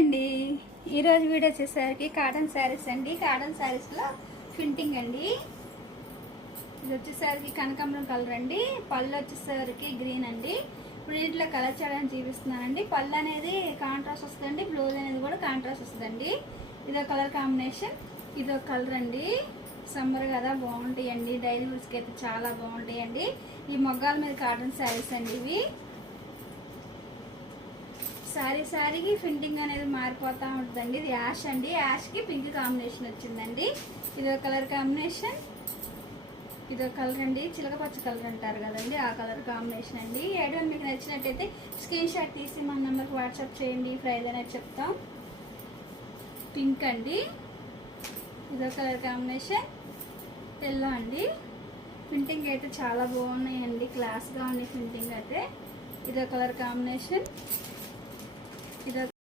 అండి. ఈరోజు వీడియో వచ్చేసరికి కాటన్ శారీస్ అండి. కాటన్ శారీస్లో ప్రింటింగ్ అండి. ఇది వచ్చేసరికి కనకాంబరం కలర్ అండి. పళ్ళు వచ్చేసరికి గ్రీన్ అండి. ఇప్పుడు వీటిలో కలర్ చేయడానికి చూపిస్తున్నానండి. పళ్ళు అనేది కాంట్రాస్ట్ వస్తుందండి, బ్లౌజ్ అనేది కూడా కాంట్రాస్ట్ వస్తుందండి. ఇదో కలర్ కాంబినేషన్, ఇదో కలర్ అండి. సమ్మర్ కదా బాగుంటాయండి, డైలీ యూస్కి అయితే చాలా బాగుంటాయండి. ఈ మొగ్గాల మీద కాటన్ శారీస్ అండి ఇవి. శారీకి ప్రింటింగ్ అనేది మారిపోతూ ఉంటుందండి. ఇది యాష్ అండి, యాష్కి పింక్ కాంబినేషన్ వచ్చిందండి. ఇదో కలర్ కాంబినేషన్, ఇదో కలర్ అండి, చిలకపచ్చ కలర్ అంటారు కదండి, ఆ కలర్ కాంబినేషన్ అండి. ఏడో మీకు నచ్చినట్టయితే స్క్రీన్ షాట్ తీసి మన నెంబర్కి వాట్సాప్ చేయండి, ప్రైజ్ అనేది చెప్తాం. పింక్ అండి, ఇదో కలర్ కాంబినేషన్, ఎల్లో అండి. ప్రింటింగ్ అయితే చాలా బాగున్నాయండి, క్లాస్గా ఉంది ప్రింటింగ్ అయితే. ఇదో కలర్ కాంబినేషన్,